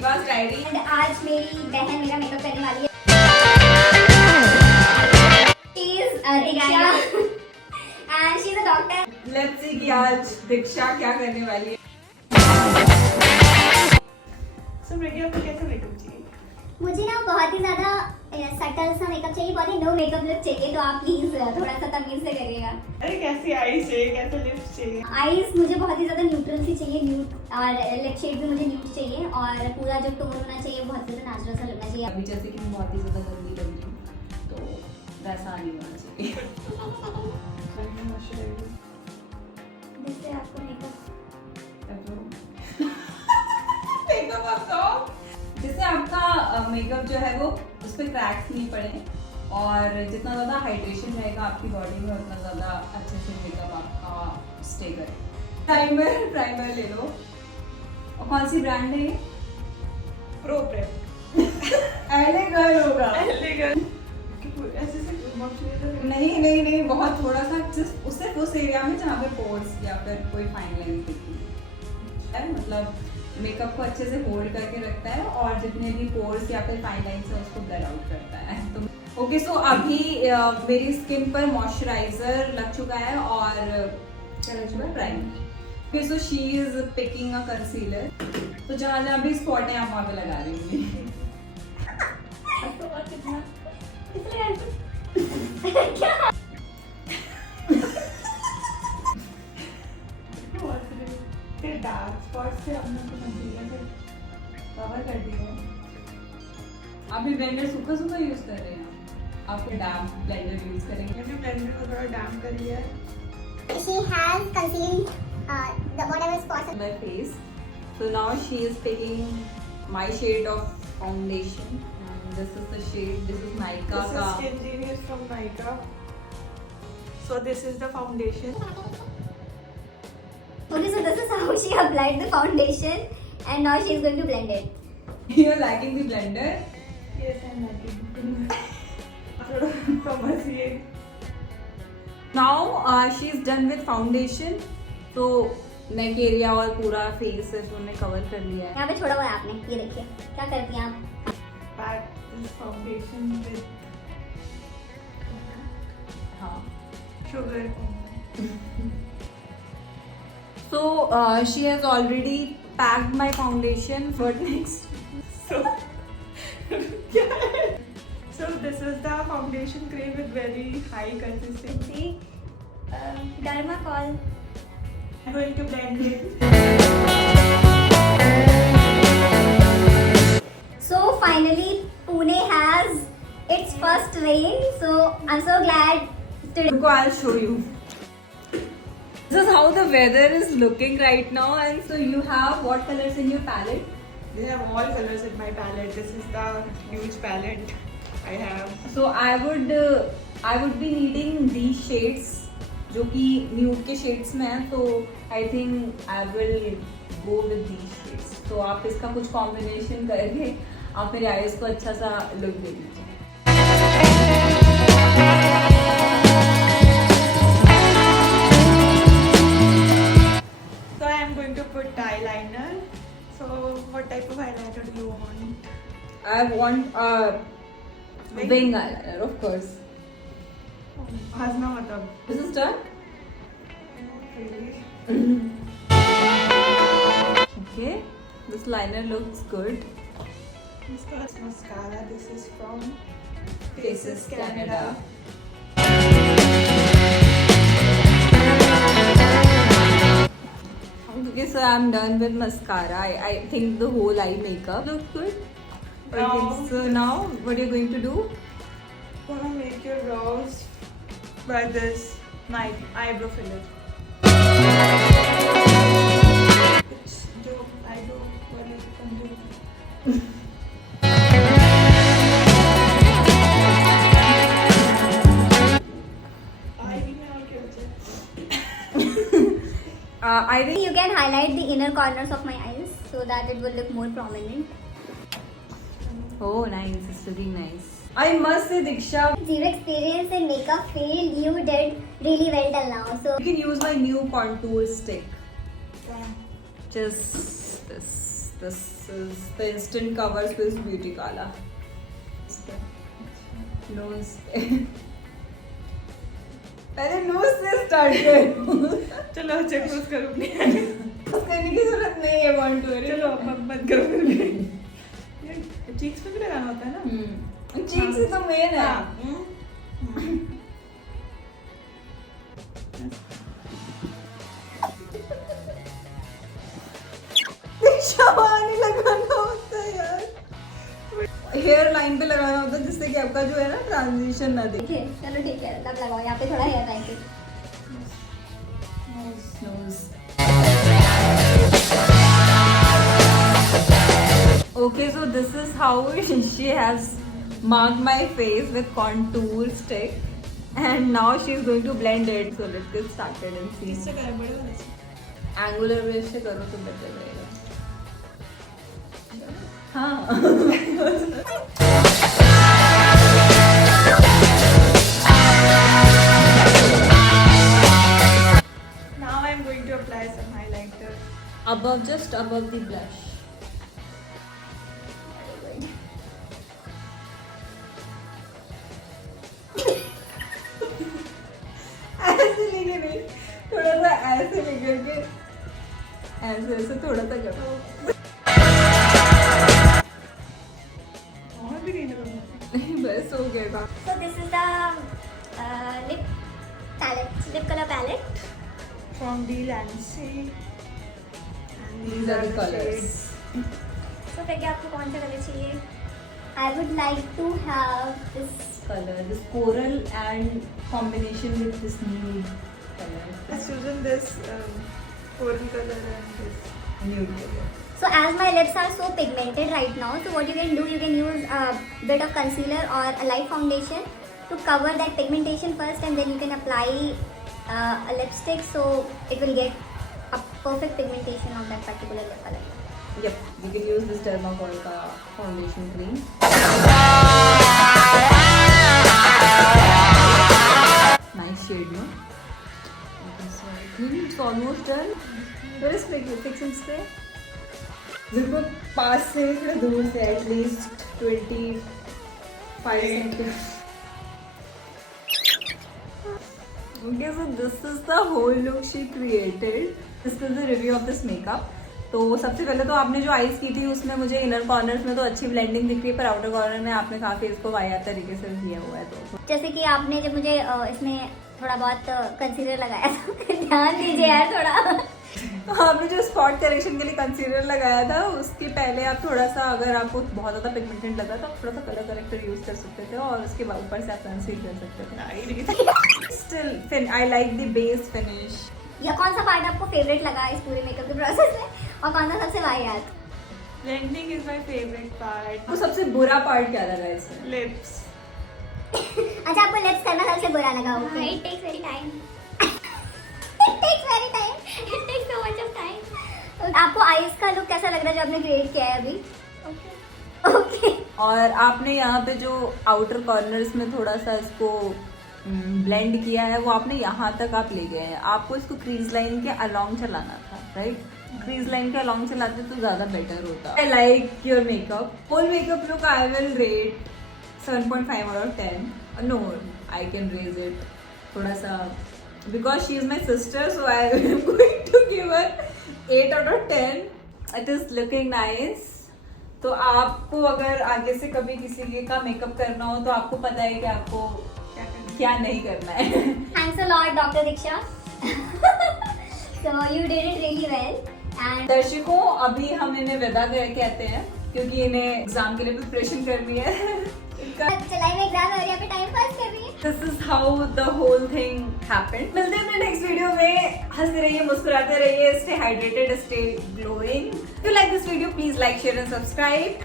विवास diary. And आज मेरी बहन मेरा मेकअप करने वाली है। She is Diksha and she is a doctor. Let's see कि आज दीक्षा क्या करने वाली है। So प्रज्ञा आपको कैसा मेकअप चाहिए? मुझे ना बहुत ही ज्यादा सटल सा मेकअप चाहिए, बहुत ही नो मेकअप लुक चाहिए, तो आप प्लीज थोड़ा सा तमीज से करिएगा। अरे कैसी आईज चाहिए, कैसा लिप्स चाहिए? आईज मुझे बहुत ही ज्यादा न्यूट्रल सी चाहिए, न्यूट, और लिप शेड भी मुझे न्यूट चाहिए, और पूरा जो टोन होना चाहिए बहुत ज्यादा नेचुरल सा लगना चाहिए। अभी जैसे कि मैं बहुत ही ज्यादा गंदी लग रही हूँ तो वैसा नहीं होना चाहिए। जिससे आपको मेकअप जिससे आपका मेकअप जो है वो उस पर क्रैक्स नहीं पड़े, और जितना ज़्यादा हाइड्रेशन रहेगा आपकी बॉडी में उतना ज़्यादा अच्छे से मेकअप आपका स्टे करे। प्राइमर ले लो। और कौन सी ब्रांड है ये? Pro prep. एलेगन होगा। एलिगन। ऐसे से मॉइस्चराइजर नहीं, बहुत थोड़ा सा, सिर्फ उससे उस एरिया में जहाँ पे पोर्स या फिर कोई फाइन लाइन दिखती है, मतलब मेकअप को अच्छे से होल्ड करके रखता है और जितने भी पोर्स या फिर फाइन लाइंस है उसको ब्लर आउट करता है। तो ओके, सो अभी मेरी स्किन पर मॉइस्चराइजर लग चुका है और क्या लग चुका है, primer. Okay, so she is picking अ कंसीलर। तो जहाँ जहाँ भी स्पॉट है आप वहाँ पे लगा रही हूँ। क्या डार्क स्पॉट्स से हमने तो कंसीलर से कवर कर दिया है। आप भी ब्लेंडर सूखा यूज कर रहे हैं? आप डैम्प ब्लेंडर यूज करेंगे? मैंने ब्लेंडर को थोड़ा डैम्प कर लिया है। she has concealed the whatever spots my face. So now she is taking my shade of foundation. And this is the shade. This is Nykaa This ka. is Skin Genius from Nykaa. So this is the foundation. Okay, so this is how she applied the foundation and now she is going to blend it. You're liking the blender? Yes, I'm liking. थोड़ा समझिए। Now she is done with foundation. So neck area और पूरा face है जो उन्होंने cover कर लिया है। यहाँ पे छोड़ा हुआ है आपने, ये देखिए क्या करती हैं आप। Pack this foundation with हाँ। sugar. So she has already packed my foundation. What next? So so this is the foundation cream with very high consistency. Dermacol. I'm going to blend it. So finally Pune has its first rain, so I'm so glad today. I'll show you. This is how the weather is looking right now, and so you have what colors in your palette? They have all colors in my palette. This is the huge palette I have. So I would be needing these shades जो कि nude के shades में हैं, तो I think I will go with these shades. तो आप इसका कुछ combination करके आप मेरे eyes को अच्छा सा look दे दीजिए। So I am going to put eyeliner. So what type of eyeliner do you want? I want wing eyeliner, of course. हंसना मतलब। This is done. Really? Okay, this liner looks good. This first mascara. This is from Faces Canada. Okay, so I'm done with mascara. I think the whole eye makeup looks good. Okay, Now- so now what are you going to do? Gonna make your brows by this my eyebrow filler. It's जो eyebrow वाले contour. Eye में और क्या बचा? I think You can highlight the inner corners of my eyes so that it will look more prominent. oh nice, it's looking nice. I must say Diksha, Zero experience in makeup field, you did really well till now. So you can use my new contour stick. Yeah. Just this. This is the instant cover Swiss Beauty Kala. Nose. पहले nose से start कर. चलो अच्छा क्लोज करो अपनी करने की जरूरत नहीं है contour. चलो अब बंद करो फिर भी चीक्स पे भी लगाना होता है ना चीक्स ही तो मेन है. शवानी लगाना होता है यार. हेयर लाइन पे लगाना होता है जिससे कि आपका जो है ना ट्रांजिशन ना दिखे. चलो ठीक है तब लगाओ यहाँ पे थोड़ा हेयर लाइन पे. Nose. Okay, so this is how she has marked my face with contour stick, and now she is going to blend it. So let's get started and see. इससे करें बड़े वाले से Angular way से करो तो better रहेगा. हाँ. Now I'm going to apply some highlighter. Above, just above the blush. ऐसे लेके नहीं, थोड़ा सा ऐसे लेकर के ऐसे ऐसे थोड़ा सा करो. और भी नहीं लगाऊंगा नहीं बस हो गया. So this is the lip palette, lip color palette. from Delancey. And These are the colors. So फिर क्या आपको कौन सा कलर चाहिए? I would like to have this. Color, this coral and combination with this nude color. Just using this coral color and this. Nude color. So as my lips are so pigmented right now, so what you can do, you can use a bit of concealer or a light foundation to cover that pigmentation first, and then you can apply a lipstick, so it will get a perfect pigmentation of that particular lip color. Yep, you can use this Dermacol ka foundation cream. Nice shade, no? So I think it's almost done. Where is fixing spray? बिल्कुल पास से थोड़ा दूर से एटलीस्ट 25 centimetre. Okay, so this is the whole look she created. This is the review of this makeup. तो सबसे पहले तो आपने जो आईज की थी उसमें मुझे इनर कॉर्नर्स में तो अच्छी ब्लेंडिंग दिख रही है, पर आउटर कॉर्नर में आपने काफी इसको वाहियात तरीके से किया हुआ है. तो जैसे कि आपने जब मुझे इसमें थोड़ा बहुत कंसीलर लगाया था ध्यान दीजिए यार थोड़ा. तो आपने जो स्पॉट करेक्शन के लिए कंसीलर लगाया था उसके पहले आप थोड़ा सा, अगर आपको बहुत ज़्यादा पिगमेंटेड लगा तो आप थोड़ा सा कलर करेक्टर यूज कर सकते थे और उसके ऊपर से आप कंसील कर सकते थे. Still I like the base finish. या कौन सा पार्ट आपको फेवरेट लगा इस पूरे मेकअप के प्रोसेस में और कौन सा सबसे वाहियात? Blending is my favorite part. आपको सबसे बुरा पार्ट क्या लगा इसमें? Lips. अच्छा आपको लिप्स करना सबसे बुरा लगा होगा. It takes very time. It takes very time. It takes so much of time. आपको आईज का लुक कैसा लग रहा है जो आपने क्रिएट किया है अभी? ओके. और आपने यहाँ पे जो आउटर कॉर्नर्स में थोड़ा सा इसको ब्लेंड किया है वो आपने यहाँ तक आप ले गए हैं. आपको इसको क्रीज लाइन के अलोंग चलाना था, राइट? क्रीज लाइन के अलोंग चलाते तो ज्यादा बेटर होता. I like your makeup. Whole makeup look I will rate 7.5 out of 10. No, I can raise it थोड़ा सा because she is my sister, so I am going to give her 8 out of 10. It is looking nice. तो आपको अगर आगे से कभी किसी का मेकअप करना हो तो आपको पता है कि आपको क्या नहीं करना है. Thanks a lot, Dr. Diksha. So you did it really well. And दर्शकों अभी हम इन्हें विदा कहते हैं क्योंकि इन्हें एग्जाम के लिए प्रिपरेशन करनी है. चलाई में एग्जाम है और यहाँ पे टाइम पास कर रही है. This is how the whole thing happened. मिलते हैं अपने नेक्स्ट वीडियो में. हंसते रहिए, मुस्कुराते रहिए, stay hydrated, stay glowing. If you like this video, please like, share and subscribe.